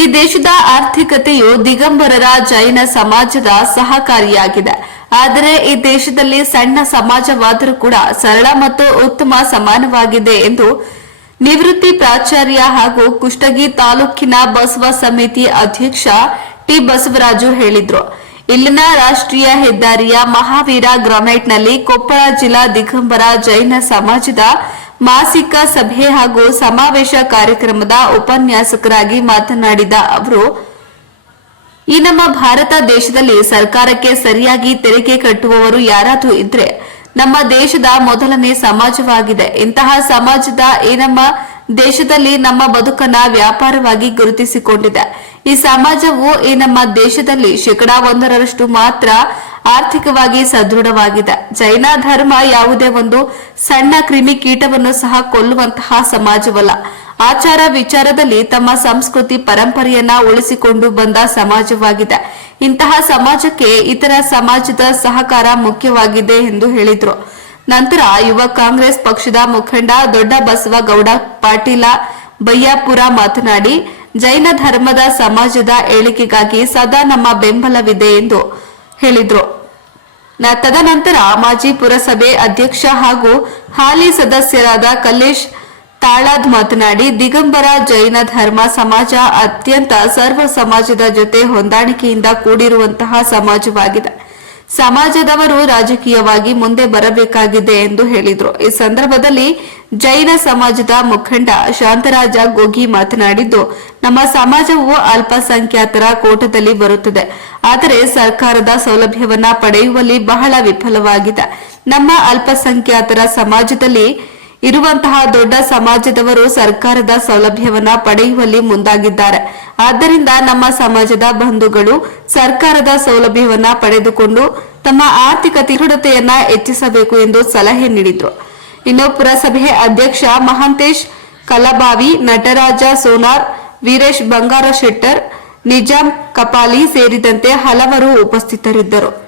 ಈ ದೇಶದ ಆರ್ಥಿಕತೆಯು ದಿಗಂಬರರ ಜೈನ ಸಮಾಜದ ಸಹಕಾರಿಯಾಗಿದೆ. ಆದರೆ ಈ ದೇಶದಲ್ಲಿ ಸಣ್ಣ ಸಮಾಜವಾದರೂ ಕೂಡ ಸರಳ ಮತ್ತು ಉತ್ತಮ ಸಮಾನವಾಗಿದೆ ಎಂದು ನಿವೃತ್ತಿ ಪ್ರಾಚಾರ್ಯ ಹಾಗೂ ಕುಷ್ಟಗಿ ತಾಲೂಕಿನ ಬಸವ ಸಮಿತಿ ಅಧ್ಯಕ್ಷ ಟಿ ಬಸವರಾಜು ಹೇಳಿದ್ರು. ಇಲ್ಲಿನ ರಾಷ್ಟ್ರೀಯ ಹೆದ್ದಾರಿಯ ಮಹಾವೀರ ಗ್ರಾನೈಟ್ನಲ್ಲಿ ಕೊಪ್ಪಳ ಜಿಲ್ಲಾ ದಿಗಂಬರ ಜೈನ ಸಮಾಜದ ಮಾಸಿಕ ಸಭೆ ಹಾಗೂ ಸಮಾವೇಶ ಕಾರ್ಯಕ್ರಮದ ಉಪನ್ಯಾಸಕರಾಗಿ ಮಾತನಾಡಿದ ಅವರು, ಈ ನಮ್ಮ ಭಾರತ ದೇಶದಲ್ಲಿ ಸರ್ಕಾರಕ್ಕೆ ಸರಿಯಾಗಿ ತೆರಿಗೆ ಕಟ್ಟುವವರು ಯಾರಾದರೂ ಇದ್ರೆ ನಮ್ಮ ದೇಶದ ಮೊದಲನೇ ಸಮಾಜವಾಗಿದೆ. ಇಂತಹ ಸಮಾಜದ ಈ ನಮ್ಮ ದೇಶದಲ್ಲಿ ನಮ್ಮ ಬದುಕನ್ನ ವ್ಯಾಪಾರವಾಗಿ ಗುರುತಿಸಿಕೊಂಡಿದೆ. ಈ ಸಮಾಜವು ಈ ನಮ್ಮ ದೇಶದಲ್ಲಿ ಶೇಕಡಾ ಒಂದರಷ್ಟು ಮಾತ್ರ ಆರ್ಥಿಕವಾಗಿ ಸದೃಢವಾಗಿದೆ. ಜೈನ ಧರ್ಮ ಯಾವುದೇ ಒಂದು ಸಣ್ಣ ಕ್ರಿಮಿ ಕೀಟವನ್ನು ಸಹ ಕೊಲ್ಲುವಂತಹ ಸಮಾಜವಲ್ಲ. ಆಚಾರ ವಿಚಾರದಲ್ಲಿ ತಮ್ಮ ಸಂಸ್ಕೃತಿ ಪರಂಪರೆಯನ್ನ ಉಳಿಸಿಕೊಂಡು ಬಂದ ಸಮಾಜವಾಗಿದೆ. ಇಂತಹ ಸಮಾಜಕ್ಕೆ ಇತರ ಸಮಾಜದ ಸಹಕಾರ ಮುಖ್ಯವಾಗಿದೆ ಎಂದು ಹೇಳಿದ್ರು. ನಂತರ ಯುವ ಕಾಂಗ್ರೆಸ್ ಪಕ್ಷದ ಮುಖಂಡ ದೊಡ್ಡ ಬಸವಗೌಡ ಪಾಟೀಲ ಬಯ್ಯಾಪುರ ಮಾತನಾಡಿ, ಜೈನ ಧರ್ಮದ ಸಮಾಜದ ಏಳಿಗೆಗಾಗಿ ಸದಾ ನಮ್ಮ ಬೆಂಬಲವಿದೆ ಎಂದು ಹೇಳಿದ್ರು. ತದನಂತರ ಮಾಜಿ ಪುರಸಭೆ ಅಧ್ಯಕ್ಷ ಹಾಗೂ ಹಾಲಿ ಸದಸ್ಯರಾದ ಕಲ್ಲೇಶ್ ತಾಳಾದ್ ಮಾತನಾಡಿ, ದಿಗಂಬರ ಜೈನ ಧರ್ಮ ಸಮಾಜ ಅತ್ಯಂತ ಸರ್ವ ಸಮಾಜದ ಜೊತೆ ಹೊಂದಾಣಿಕೆಯಿಂದ ಕೂಡಿರುವಂತಹ ಸಮಾಜವಾಗಿದೆ. ಸಮಾಜದವರು ರಾಜಕೀಯವಾಗಿ ಮುಂದೆ ಬರಬೇಕಾಗಿದೆ ಎಂದು ಹೇಳಿದರು. ಈ ಸಂದರ್ಭದಲ್ಲಿ ಜೈನ ಸಮಾಜದ ಮುಖಂಡ ಶಾಂತರಾಜ ಗೋಗಿ ಮಾತನಾಡಿದ್ದು, ನಮ್ಮ ಸಮಾಜವು ಅಲ್ಪಸಂಖ್ಯಾತರ ಕೋಟದಲ್ಲಿ ಬರುತ್ತದೆ. ಆದರೆ ಸರ್ಕಾರದ ಸೌಲಭ್ಯವನ್ನ ಪಡೆಯುವಲ್ಲಿ ಬಹಳ ವಿಫಲವಾಗಿದೆ. ನಮ್ಮ ಅಲ್ಪಸಂಖ್ಯಾತರ ಸಮಾಜದಲ್ಲಿ ಇರುವಂತಹ ದೊಡ್ಡ ಸಮಾಜದವರು ಸರ್ಕಾರದ ಸೌಲಭ್ಯವನ್ನ ಪಡೆಯುವಲ್ಲಿ ಮುಂದಾಗಿದ್ದಾರೆ. ಆದ್ದರಿಂದ ನಮ್ಮ ಸಮಾಜದ ಬಂಧುಗಳು ಸರ್ಕಾರದ ಸೌಲಭ್ಯವನ್ನ ಪಡೆದುಕೊಂಡು ತಮ್ಮ ಆರ್ಥಿಕ ದೃಢತೆಯನ್ನ ಹೆಚ್ಚಿಸಬೇಕು ಎಂದು ಸಲಹೆ ನೀಡಿದ್ರು. ಇನ್ನು ಪುರಸಭೆ ಅಧ್ಯಕ್ಷ ಮಹಾಂತೇಶ್, ಕಲಬಾವಿ ನಟರಾಜ ಸೋನಾರ್, ವೀರೇಶ್ ಬಂಗಾರ ಶೆಟ್ಟರ್, ನಿಜಾಂ ಕಪಾಲಿ ಸೇರಿದಂತೆ ಹಲವರು ಉಪಸ್ಥಿತರಿದ್ದರು.